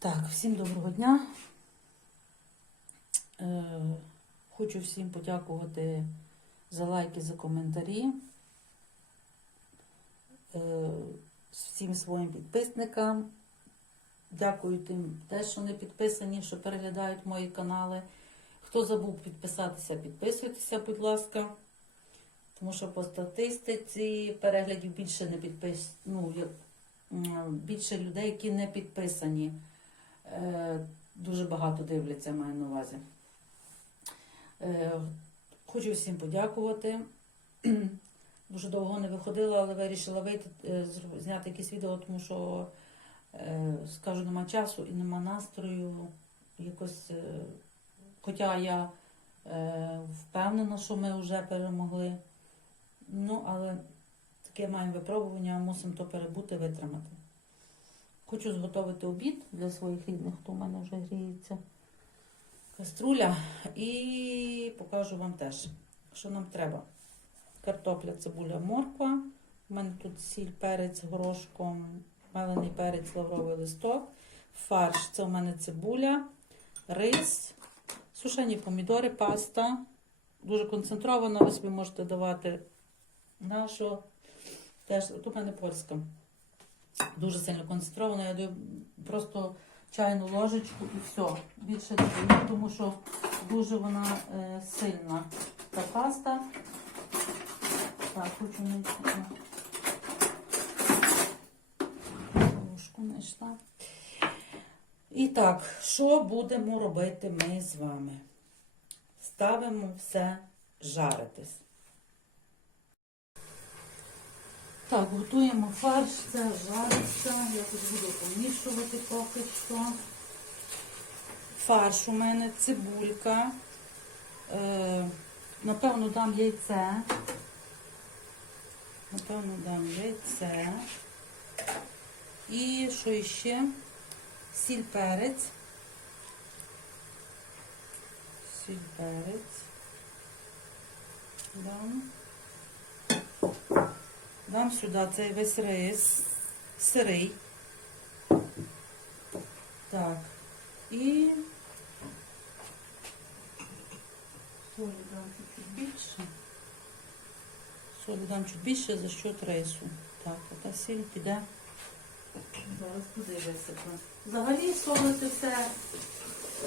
Так, всім доброго дня. Е, хочу всім подякувати за лайки, за коментарі. Е, всім своїм підписникам. Дякую тим теж, що не підписані, що переглядають мої канали. Хто забув підписатися, підписуйтеся, будь ласка. Тому що по статистиці переглядів більше не підпис... ну, більше людей, які не підписані. Е, Дуже багато дивляться, маю на увазі. Е, Хочу всім подякувати. Дуже довго не виходила, але вирішила вийти, е, зняти якесь відео, тому що, скажу, нема часу і нема настрою. Якось, хоча я впевнена, що ми вже перемогли. Ну, але таке маємо випробування, мусимо то перебути, витримати. Хочу зготовити обід для своїх рідних, хто в мене вже гріється. Каструля. І покажу вам теж, що нам треба. Картопля, цибуля, морква. У мене тут сіль, перець, горошком, мелений перець, лавровий листок. Фарш це у мене цибуля, рис, сушені помідори, паста. Дуже концентрована, ви собі можете давати нашу. Теж, тут у мене польська. Дуже сильно концентрована. Я даю просто чайну ложечку і все. Більше не даю, тому що дуже вона е, сильна. Та паста. Так, хочу знайти. Ложку знайшла. І так, що будемо робити ми з вами? Ставимо все жаритись. Так, готуємо фарш, це жариться. Я тут буду помішувати поки що. Фарш у мене цибулька. Е, напевно, дам яйце. Напевно, дам яйце. І що іще? Сіль перець. Сіль перець. Дам. Дам сюди цей весь рис, сирий. Так. І солі дам чуть більше. Солі дам чуть більше за счет рису. Так, ота сіль піде. Зараз туди висиплю. Взагалі солити все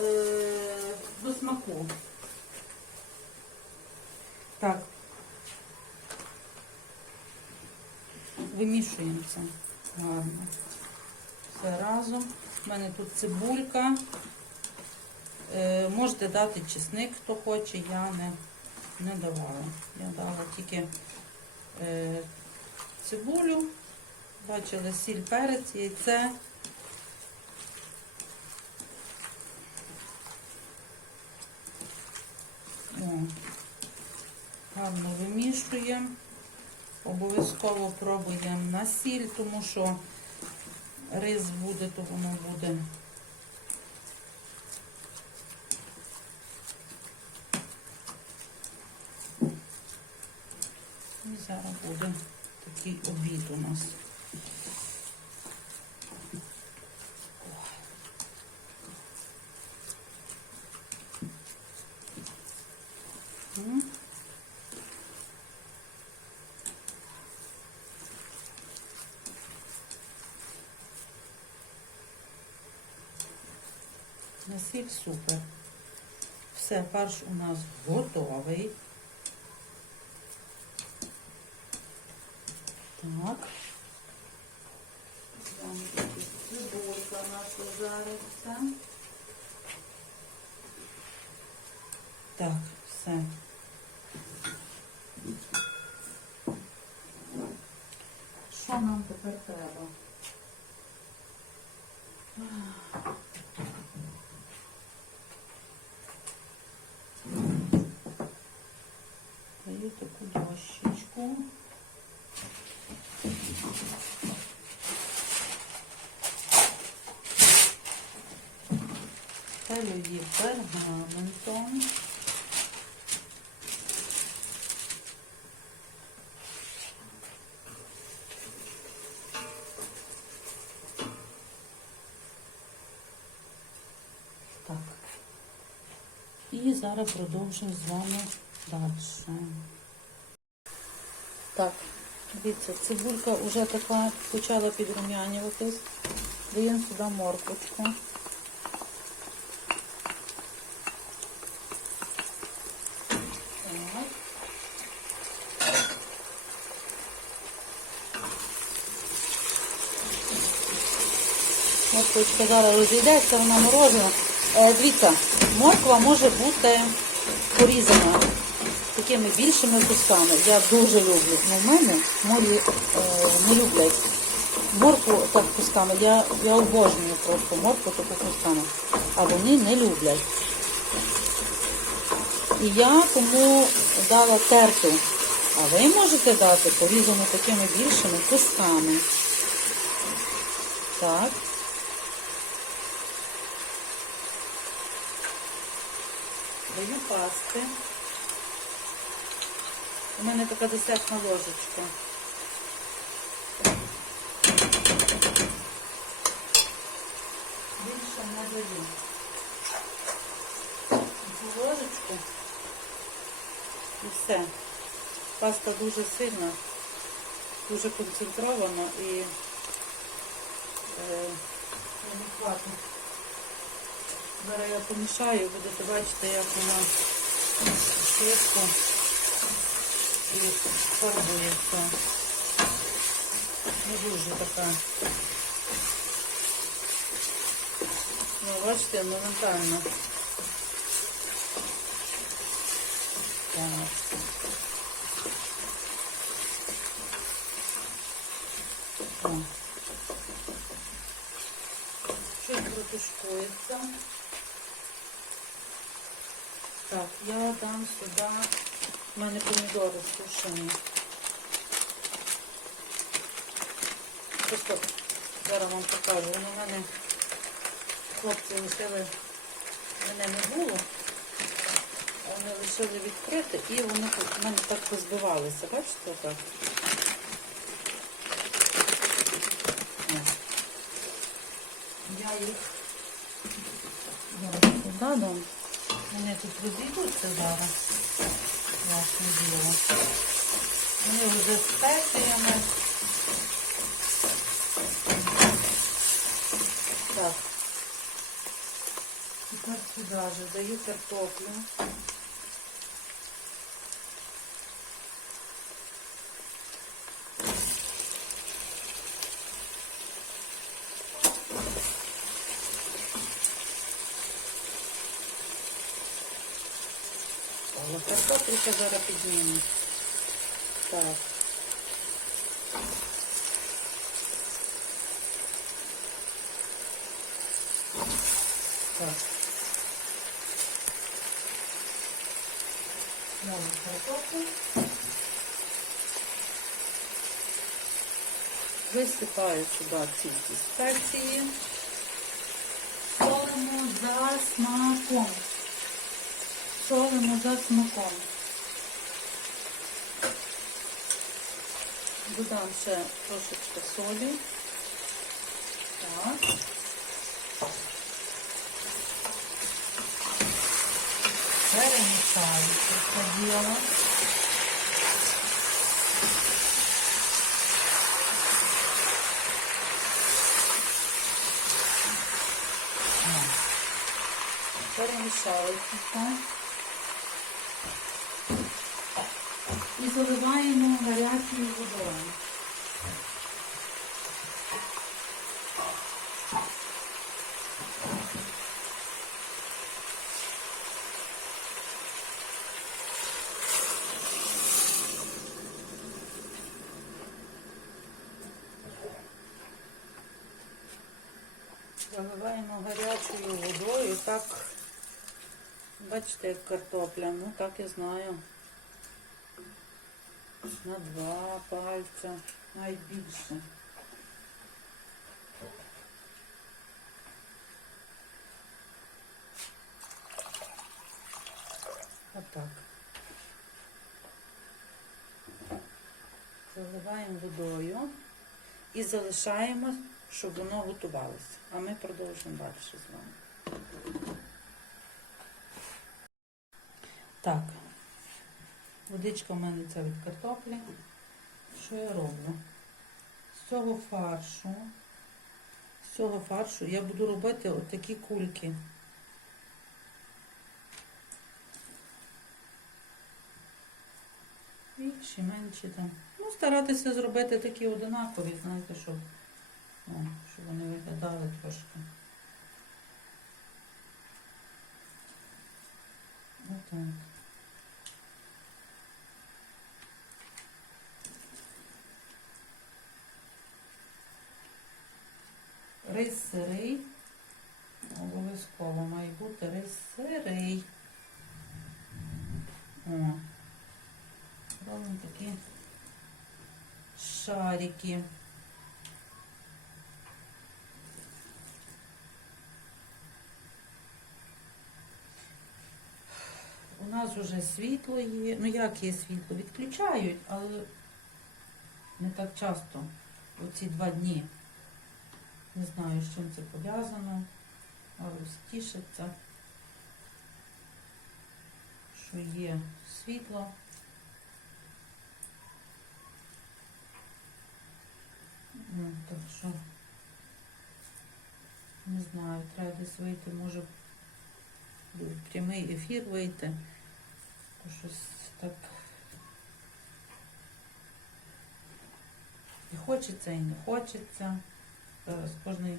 е, до смаку. Так, вимішуємо це гарно. Все разом. У мене тут цибулька. Е, можете дати чесник, хто хоче, я не, не давала. Я дала тільки е, цибулю, бачили сіль, перець, яйце. О, гарно вимішуємо. Обов'язково пробуємо на сіль, тому що рис буде, то воно буде. І зараз буде такий обід у нас. Насіль супер. Все, фарш у нас готовий. Так. Там Цибулька наша жариться. Так, все. Що нам тепер треба? Даю таку дощечку. Ставлю її пергаментом. Так. І зараз продовжуємо з вами далі. Так, дивіться, цибулька вже така почала підрумянюватись. Даємо сюди морквочку. Так. Морквочка зараз розійдеться, вона морожена. Е, дивіться, морква може бути порізана такими більшими кусками. Я дуже люблю. Ну, в мене мої е, не люблять моркву так кусками. Я, я обожнюю просто моркву таку кусками. А вони не люблять. І я тому дала терту. А ви можете дати порізану такими більшими кусками. Так. Даю пасти. У мене така десертна ложечка. Більше не даю. Цю ложечку. І все. Паста дуже сильна, дуже концентрована і е, не. Зараз я помішаю, будете бачити, як вона швидко і фарбується. Не дуже така. Ну, бачите, моментально. Так. О. Чуть протушкується. Так, я дам сюди, в мене помідори сушені. Просто зараз вам покажу. Воно в мене хлопці лишили, мене не було. Вони лишили відкрити і вони в мене так позбивалися. Бачите, отак? О. Я їх зараз сюди дам. Вони тут розійдуться зараз. Ясне діло. Вони вже з спеціями. Так. Тепер сюди же даю картоплю. Але картоплюка зараз підніму. Так. Так. Знову картоплю. Висипаю сюди ці спеції. Солимо за смаком. Солимо за смаком. Додам ще трошечки солі. Так. Перемішаю це діло. О. Перемішали це. Заливаємо гарячою водою. Заливаємо гарячою водою, так, бачите, як картопля, ну так я знаю на два пальця найбільше. Отак. Заливаємо водою і залишаємо, щоб воно готувалося. А ми продовжимо далі з вами. Так, Водичка в мене ця від картоплі. Що я роблю? З цього фаршу, з цього фаршу я буду робити отакі кульки. Більші, менші там. Ну, старатися зробити такі одинакові, знаєте, щоб, о, щоб вони виглядали трошки. Отак. Рис сирий. Обов'язково має бути рис сирий. О. Робимо такі шарики. У нас вже світло є. Ну як є світло? Відключають, але не так часто. Оці два дні. Не знаю, з чим це пов'язано, але тішиться, що є світло. Ну, так що, не знаю, треба десь вийти, може прямий ефір вийти. Щось так і хочеться, і не хочеться. Зараз кожний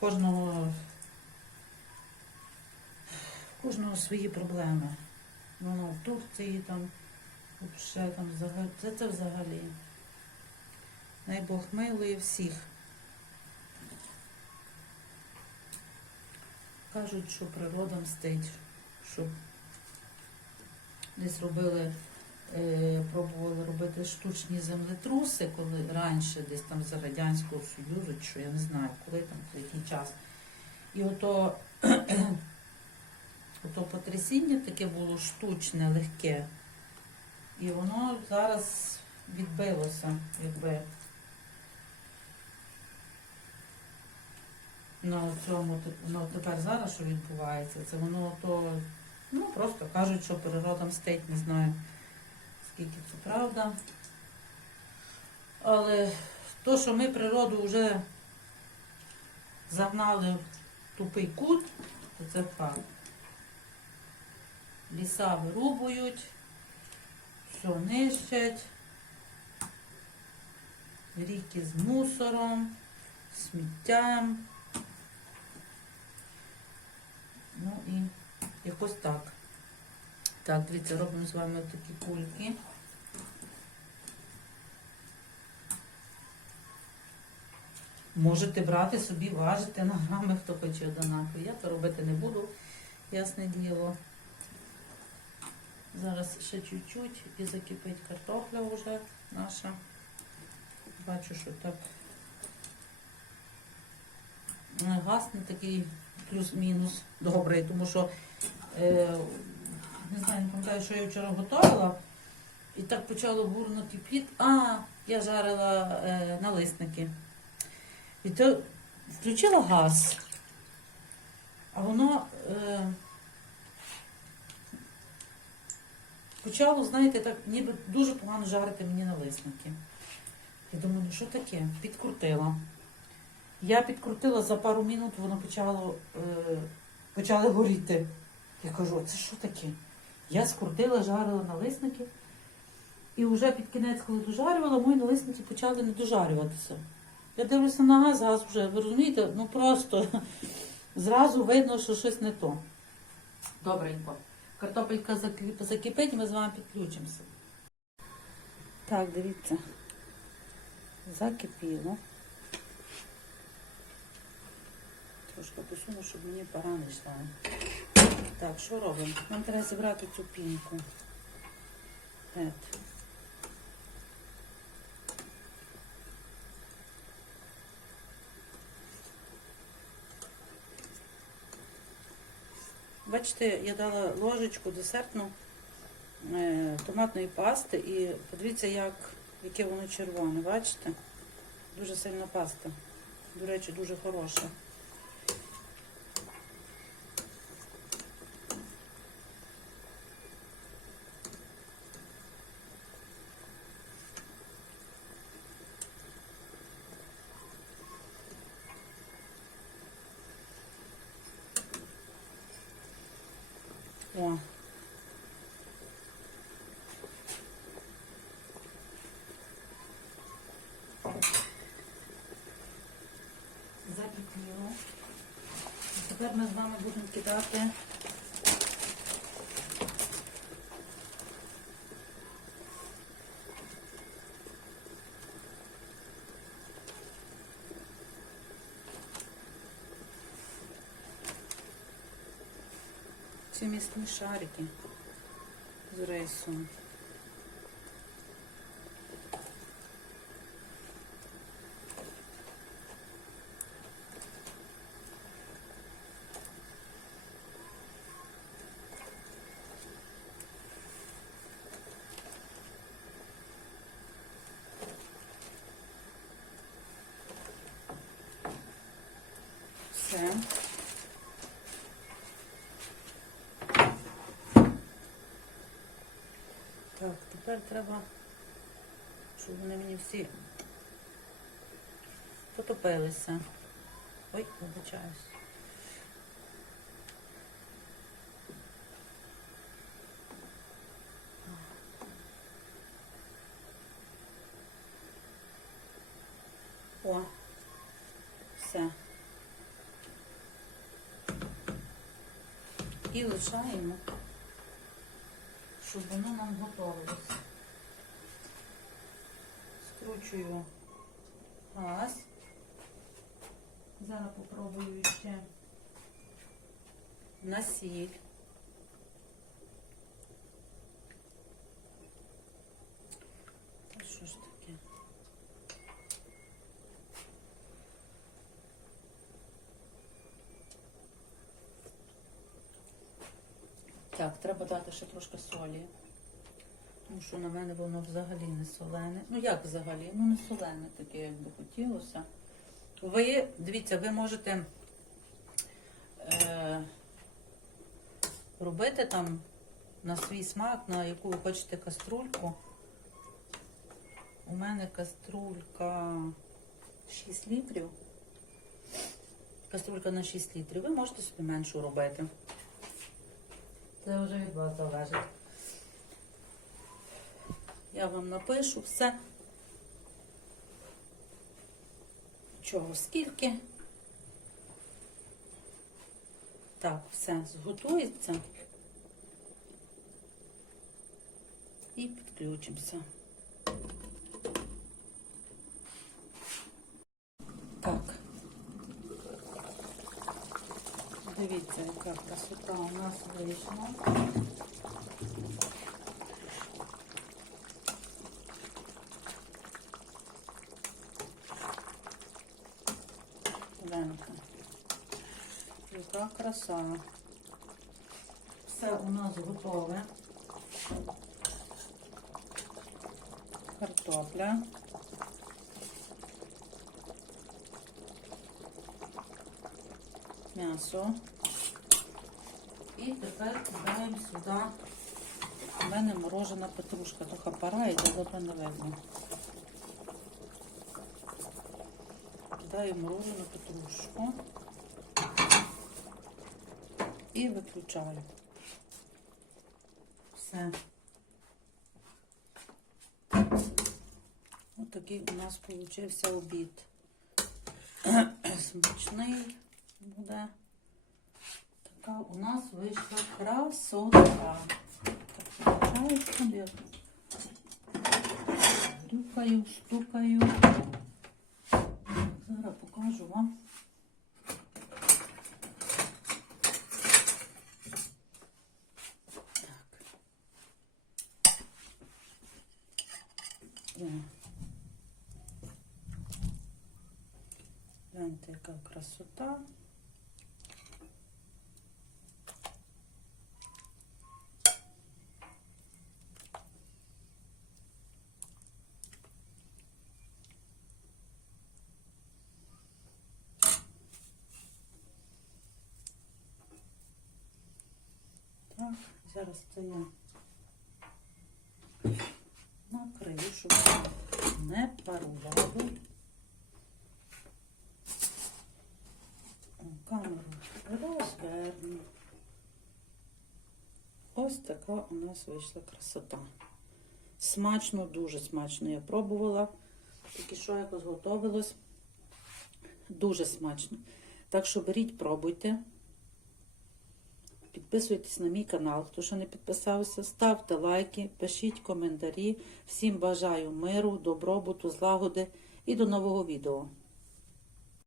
кожного кожного свої проблеми. Воно в Турції там, взагалі там взагалі. Це, це взагалі. Най Бог милує всіх. Кажуть, що природа мстить, щоб десь робили е, пробували робити штучні землетруси, коли раніше, десь там за Радянського Союзу, що я не знаю, коли там, в який час. І ото, ото потрясіння таке було штучне, легке. І воно зараз відбилося, якби. На цьому ну, тепер зараз, що відбувається, це воно то, ну просто кажуть, що природа мстить, не знаю скільки це правда. Але то, що ми природу вже загнали в тупий кут, то це факт. Ліса вирубують, все нищать, ріки з мусором, сміттям. Ну і якось так. Так, дивіться, робимо з вами такі кульки. Можете брати собі, важити на грами, хто хоче одинаково. Я то робити не буду, ясне діло. Зараз ще чуть-чуть і закипить картопля вже наша. Бачу, що так газ такий плюс-мінус добрий, тому що е, не не пам'ятаю, що я вчора готувала. І так почало бурно кипіти. А, я жарила е, налисники. І то включила газ, а воно е, почало, знаєте, так ніби дуже погано жарити мені налисники. Я думаю, ну що таке? Підкрутила. Я підкрутила за пару минут, воно почало, е, почало горіти. Я кажу, це що таке? Я скрутила, жарила налисники. І вже під кінець, коли дожарювала, мої налисники почали не дожарюватися. Я дивлюся на газ, газ вже, ви розумієте, ну просто зразу видно, що щось не то. Добренько. Картопелька закип- закипить, ми з вами підключимося. Так, дивіться. Закипіло. Трошки посуну, щоб мені пора не йшла. Так, що робимо? Нам треба зібрати цю пінку. Ет. Бачите, я дала ложечку десертну е, томатної пасти і подивіться, як, яке воно червоне. Бачите? Дуже сильна паста. До речі, дуже хороша. О. Закипіло. Тепер ми з вами будемо кидати ці місні шарики з рисом. Все. Так, тепер треба, щоб вони мені всі потопилися. Ой, вибачаюсь. О, все. І щоб воно нам готовилося. Скручую газ. Зараз попробую ще на сіль. Та що ж таке? Так, треба дати ще трошки солі. Тому що на мене воно взагалі не солене. Ну як взагалі? Ну не солене таке, як би хотілося. Ви, дивіться, ви можете е, робити там на свій смак, на яку ви хочете каструльку. У мене каструлька 6 літрів. Каструлька на 6 літрів. Ви можете собі меншу робити. Це вже від вас залежить. Я вам напишу все. Чого, скільки. Так, все зготується. І підключимося. Так. Дивіться, яка красота у нас вийшла. Гляньте. Яка краса. Все у нас готове. Картопля. М'ясо. І тепер кидаємо сюди. У мене морожена петрушка, трохи пора, і добре не видно. Кидаю морожену петрушку і виключаю. Все. Ось такий у нас получився обід. Смачний буде. Така у нас вийшла красота. Так, стукаю. Зараз покажу вам. Гляньте, яка красота. Зараз це я накрию, щоб не парувало. Камеру розверну. Ось така у нас вийшла красота. Смачно, дуже смачно. Я пробувала. Тільки що якось готовилось. Дуже смачно. Так що беріть, пробуйте. Підписуйтесь на мій канал, хто ще не підписався. Ставте лайки, пишіть коментарі. Всім бажаю миру, добробуту, злагоди і до нового відео.